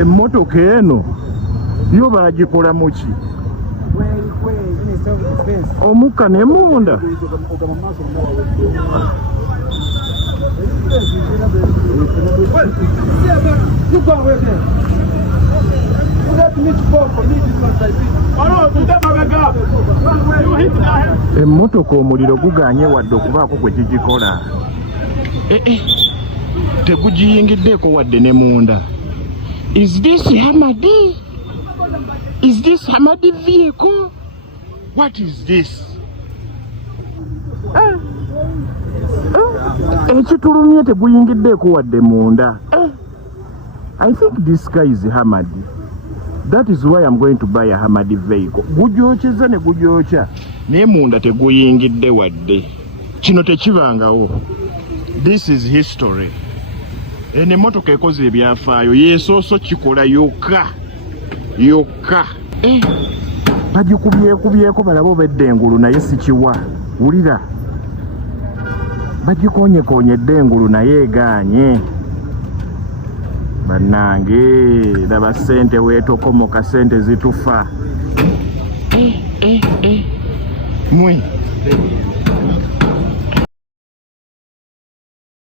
Emmotoka eno yo bagikola muki? Omukka ne munda. Emmotoka omuliro guganye wadde okubaako kwe gigikola. Tegugiyingiddeeko wadde ne munda. Is this Hamadi? Is this Hamadi vehicle? What is this? Ekitulumye teguyingiddeeko wadde munda. I think this guy is Hamadi. That is why I'm going to buy a Hamadi vehicle. Gujookyeza ne gujookya naye munda teguyingidde wadde. Kino tekibangawo. This is history. Eno emmotoka ekoze ebyafaayo yeesooso kikola yokka. Bagikubyekubyeko balaba obedda engulu naye si kiwa. Wulira. Bagikonyekonye eddengulu naye egaanye. Bannange laba ssente weetokomoka, ssente zitufa. Mwe